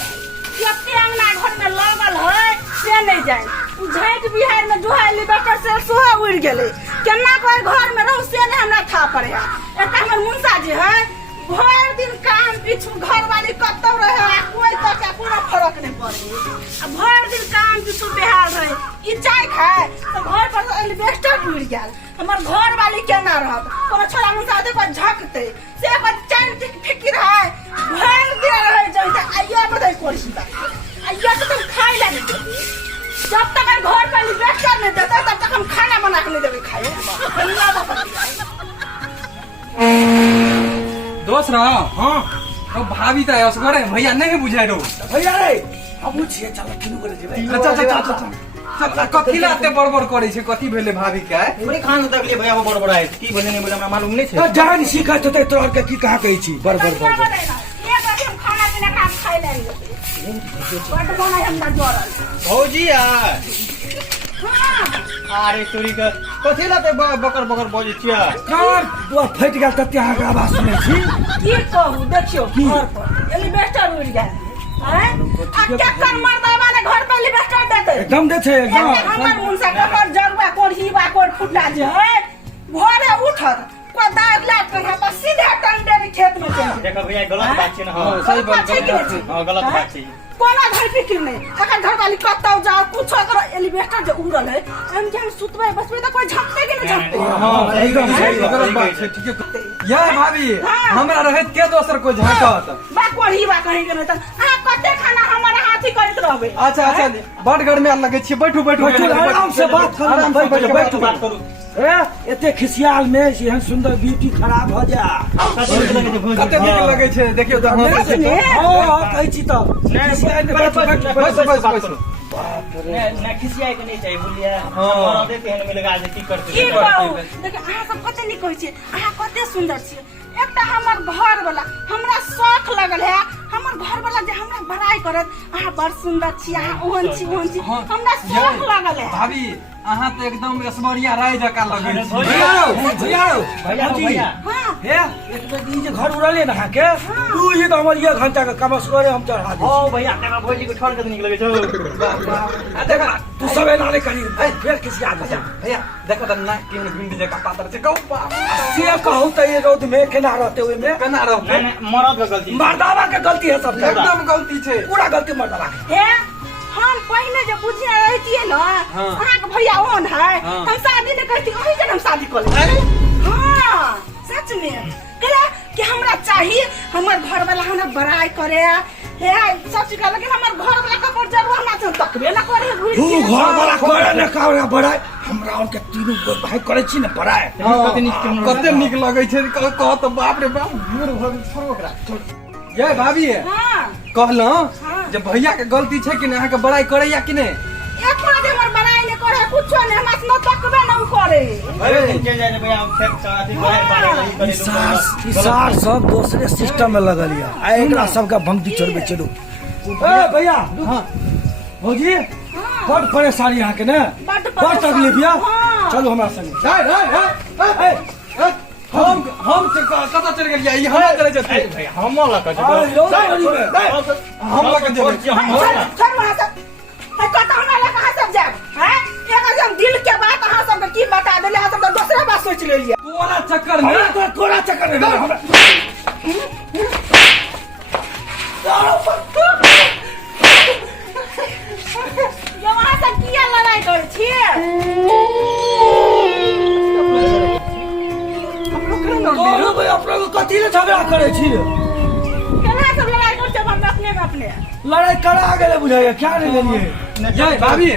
केते अंगना घर में लगल है से नहीं जाए झैट बिहार में जुहाइली बकर से सोहा उड़ गेले केना कोई घर में रहू से नहीं हमरा था पड़े एक हमर मुंसा जी है भर दिन काम पीछू घर वाली कतौ रहे कोई तो का पूरा फर्क नहीं पड़े भर दिन काम पीछू बेहाल रहे ई चाय खाए तो घर पर एलिवेस्टर टूट गया हमर घर वाली केना रहत कोनो छोरा मुंसा दे पर झकते से पर चैन फिकिर है भर दिन रहे जइते आइया बदई कोरसी आइया तो तुम खाई लागे जब तक घर पर एलिवेस्टर नहीं देता तब तक हम खाना बना के नहीं देबे खाए दोस्त रहा हाँ तो भाभी तो असगरे भैया नहीं बुझाई रो भैया रे अब पूछिए चलो किनु करे जेबे अच्छा कथी लाते बड़बड़ करे छे कथी भेले भाभी के पूरे खान तक लिए भैया को बड़बड़ है की बोले नहीं बोले हमरा मालूम नहीं छे तो जान सिखात होते तोर के की कहा कहै छी बड़ एक बार हम खाना पीना का खाई लेंगे बड़ बना हमरा जोरल भौजी यार अरे चोरी का कथी लाते बकर बकर बजे छिया कान दुआ फट गेल त त्यहाँ के आवाज सुनै छी की कहू देखियो घर पर एलिवेस्टर उड़ गेल हैं आ केकर मर्दा वाले घर पर एलिवेस्टर देते एकदम दे छै एकदम हमर मुंसा कपर जरुआ कोढ़ी बा कोढ़ फुटला जे है भोरे उठत कोदार ला के हम सीधा टंडे खेत में चल देखो भैया गलत बात छे ना हां सही बात है हां गलत बात छे कोना घर फिकिर नहीं अगर घर वाली कतौ जाओ कुछ अगर एलिवेस्टर जो उड़ल है हम के हम सुतबे बसबे तो कोई झपते कि नहीं झपते हां एकदम सही बात छे ठीक है ये भाभी हमरा रहत के दोसर को झाकत बा कोढ़ी बा कहीं के नहीं त आ कते खाना हमारा हाथी करत रहबे अच्छा बड़ घर में लगे छी बैठू आराम से बात करू आराम से बैठू बात करू ए एते खिसियाल में एहन सुंदर ब्यूटी खराब हो जा कते नीक लगे छे देखियो तो हम हां कहै छी त खिसियाल में बस बाप रे ना खिसियाए के नहीं चाहिए बोलिए हमरा दे केहन में लगा जे की करते की कहू देखिए अहाँ सब कते नहीं कहै छी अहाँ कते सुंदर छी एकटा हमर घर वाला हमरा शौक लगल है हमर घर वाला जे हमरा बड़ाई करत अहाँ बड़ सुंदर छी अहाँ ओहन छी हमरा शौक लगल है भाभी अहाँ तो एकदम ऐश्वर्या राय जका लगे छी भैया भैया हां हे एक तो ई जे घर उड़ले ना के तू ये तो हमर 1 घंटा का कमस करे हम चढ़ा दे ओ भैया तेरा भौजी को छोड़ के निकल गए छो देखा तू सबे नाले करी फिर किसी आ जा भैया देखो त ना केहन भिंडी जका पातर छे कहू से कहू त ये रोड में केना रहते ओइ में केना रहो नहीं मरद का गलती मर्दावा के गलती है सब एकदम गलती छे पूरा गलती मर्दावा हे हम पहले जब बुझिया रहतिए ना अहाँ के भैया ओन है हम शादी नहीं करती ओही जन हम शादी कर ले हां सच में कहे कि हमरा चाहिए हमर घर वाला हमरा बड़ाई करे हे सच कह लेकिन हमर घर वाला कपर जरूर ना तो तकबे ना करे तू घर वाला करे ना कावरा बड़ाई हमरा उनके तीनों गो भाई करे छी ना बड़ाई कते नीक लगे छे कह तो बाप रे बाप दूर भग छोड़ ओकरा ये भाभी हां कहलो जे भैया के गलती छे कि अहाँ के बड़ाई करैया कि नहीं एक बार हमर बड़ाई नहीं करे कुछो नहीं हमरा न तकबे ना करे भैया चल जाए भैया हम खेत चलाती बाहर पानी करे सार सब दूसरे सिस्टम में लगल या आ एकरा सब का भंगती छोड़बे चलो ए भैया हां भौजी बड़ परेशानी यहां के ने बड़ तकलीफ या चलो हमरा संग हम कता चल गेलिया ई हम करे जते भैया हम ला कर हम लगे जेबे चल वहां से कता हमरा ला कहां सब जाब हैं एक हम दिल के बात अहाँ सब की बता देले अहाँ सब दूसरा बात सोच लेलिए तोरा चक्कर में तोरा चक्कर में हमरा ये वहां से किया लड़ाई कर छिए अपना को कथी ले झगड़ा करे छी केना सब लड़ाई कर जब हम अपने लड़ाई करा गेले बुझाइए क्या नहीं लेलिए ये भाभी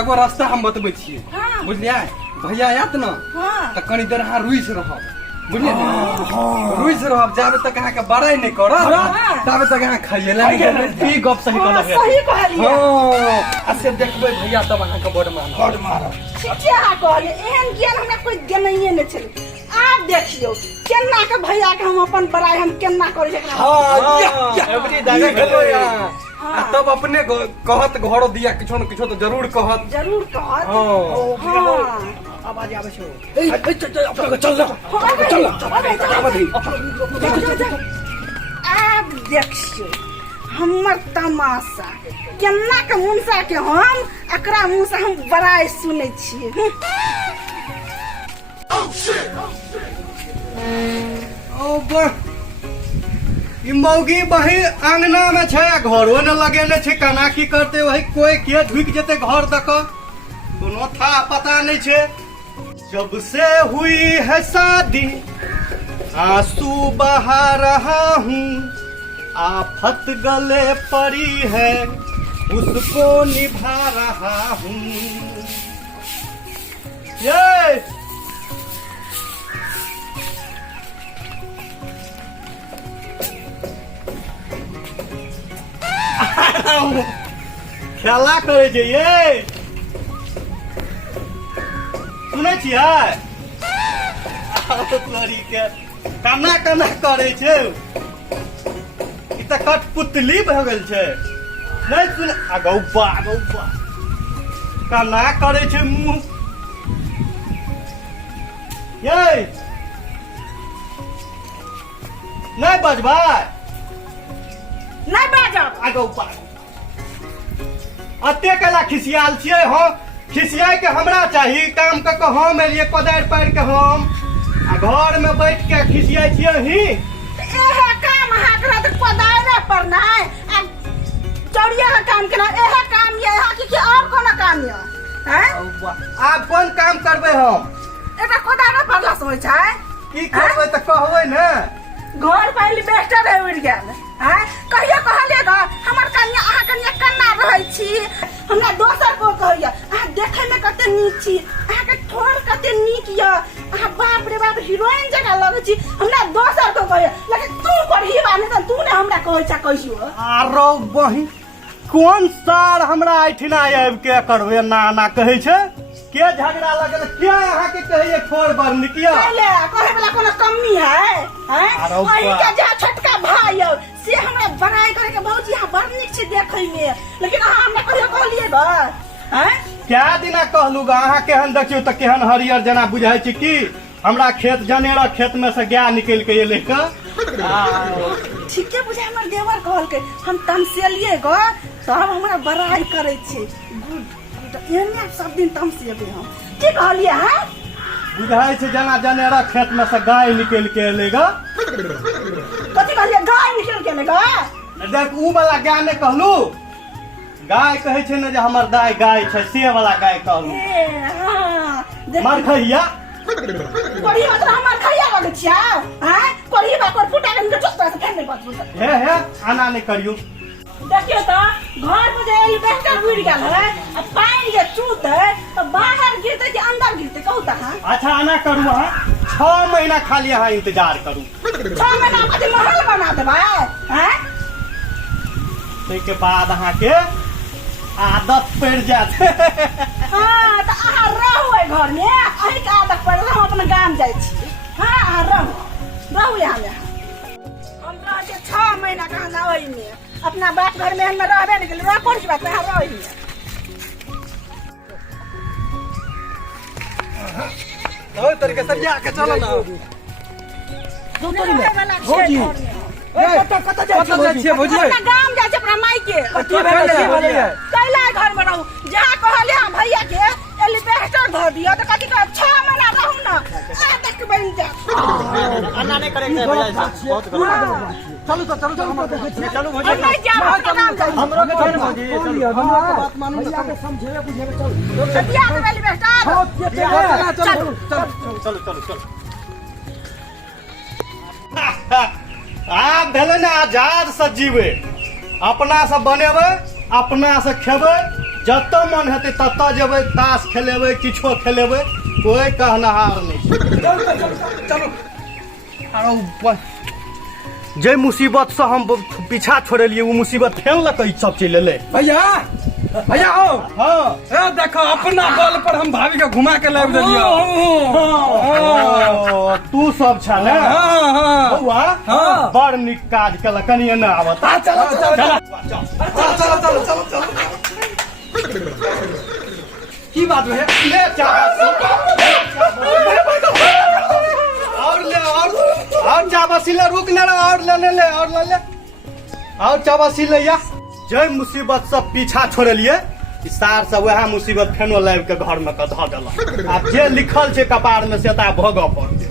एगो रास्ता हम बतबै छियै बुझलियै भैया आयत न त कनी देर अहाँ रुइस रहब बुझलियै रुइस रहब जाबे तक अहाँ के बड़ाई नहीं करब ताबे तक अहाँ खाइए ला नहीं की गप सही कहलक सही कहलिए आ से देखबै भैया तब अहाँ के बड़ मारब ठीके अहाँ कहलिए एहन ज्ञान हमरा कोई देनैये नहीं छल आप देखियो केना के भैया के हम अपन बड़ाई हम केना करे एकरा एवरी दादा हेलो यार तब अपने कहत घरो दिया किछो न किछो तो जरूर कहत आवाज आवे छो अपना चल जा चल आप देखियो हमर तमाशा केना के मुंसा के हम एकरा मुंह से हम बड़ाई सुनै छियै। ई मौगी बही अंगना में छै, घरो न लगेने छै, केना की करते वही कोई के ढुक जेते घर तक कोनो था पता नहीं छै। जब से हुई है शादी आंसू बहा रहा हूँ, आफत गले पड़ी है उसको निभा रहा हूँ। ये खेला करे छै ये, सुनै छियै लड़ी के केना केना करे छै, ई त कठपुतली भऽ गेल छै। नहीं सुन अगौबा केना करे छै मुंह ये, नहीं बजबै नहीं बाजब अगौबा। अते कला खिसियाल छियै हो, खिसियाई के हमरा चाही, काम क के हम एलिए कोदारि पारि के हम आ घर में बैठ के खिसियाई छियै ही। एहे काम हाकरा त कोदारे पर नहीं आ चौड़िया का काम केना, एहे काम ये यहाँ की और कोनो काम ये हैं? आब कोन काम करबै हम, एटा कोदारे पर लस होय छै। की करबै त कहबै ने। घर पहले बेस्टर है उड़ गेल हैं, कहियो कहलिए ग हमर कन्या अहाँ कन्या कन्ना रहै छी, हमरा दोसर को कहियो अहाँ देखे में कते नीक छी, अहाँ के ठोर कते नीक य, अहाँ बाप रे बाप हीरोइन जका लगै छी, हमरा दोसर को कहियो, लेकिन तू करही बाने त तू ने हमरा कहै छ कहियो। आरो बही कोन सार हमरा आइठिना आबि के करबै ना ना कहै छै, के झगड़ा लगल, के अहाँ के कहैए ठोर बड़ निकिया। पहले कहे वाला कोनो कमी है हैं? आरो ओही के जा छोटका भाई हो से हमरा बनाई करे के बहुत यहाँ बड़ नीक छै देखै में, लेकिन अहाँ हमरा कहियो कहलिए ग हैं? क्या दिना कहलू गा अहाँ केहन देखियो त केहन हरियर जना बुझाइ छी की हमरा खेत जनेरा खेत में से गाय निकल के एले क। ठीके बुझाइ हमर देवर कहलकै, हम तमसेलिए ग तब हमरा बड़ाई करे छै। गुड गुड एने सब दिन तमसेबे हम की कहलिए हैं? बुझाइ छै जना जनेरा खेत में से गाय निकल के एले गा। कथी कहलिए गाय निकल के ग? देख ऊ वाला गाय ने कहलू, गाय कहै छै ने जे हमर दाय गाय छै से वाला गाय कहलू। ए हां देख मरखैया कोरी मतलब हमर खरिया लगे छिया हैं? कोरी बा कोर फुटा के निकल चुप से फेंक दे बात बोल। हे आना नहीं करियो। देखियो तो घर में जे एलिवेटर गिर गेल है, अब पानी जे चूत है तो बाहर गिरते कि अंदर गिरते कहू त हां? अच्छा आना करू अहाँ 6 महीना खाली अहाँ इंतजार करू। 6 महीना बाद महल बना देबा हैं? तै के बाद अहाँ के आदत पड़ जात। हां त अहाँ रहू ए घर में, अही के आदत पड़ हम अपन गाम जाय छी। हां अहाँ रहू यहाँ में। हम रह के 6 महीना कहां ना ओई में अपना बाप घर में हम रहबे नहीं केलिए, रह कोन बात यहाँ रही में। और तरीके से या के चलो ना। दो तोरी में भौजी कत जाय छियै भौजी? अपना गाम जाय छै अपना माई के। की भेलै है? कैला घर में रहू जहाँ कहले हम भैया के एलिवेटर धर दियो त कथी कह 6 महीना रहू ना आ तक बन जा। अन्ना नहीं करेंगे भैया साहब, बहुत गलत। चलो हम देखे छियै। चलो हम नहीं जा गाम जाय छी। हमरो के छोड़ भौजी बोलिए हमरा के बात मानू भैया के समझेबे बुझेबे चल। बिया के एलिवेटर चलो आप भेले ना आजाद से जीवे, अपना से बनेबै, अपना से खेबै, जत मन हेतै तत जेबै, ताश खेलेबै, किछो खेलेबै, कोई कहनहार नहीं। चलो जे मुसीबत से हम पीछा छोड़लिए वो मुसीबत फेन लकै सब चल एले। भैया आओ। हाँ ए देखो अपना बल पर हम भाभी के घुमा के लाब देलियो। तू सब छ ने। हां बौआ बड़ निक काज केल, कनिए न आवत। चलो की बात है? ले और चाबा सिले रुक ले और ले। और चबसी लैया जे मुसीबत सब पीछा छोड़लिए कि सार सब वह मुसीबत फेनो लाइब के घर में कह देलक। आब जे लिखल छै कपार में से ता भोगऽ पड़तै।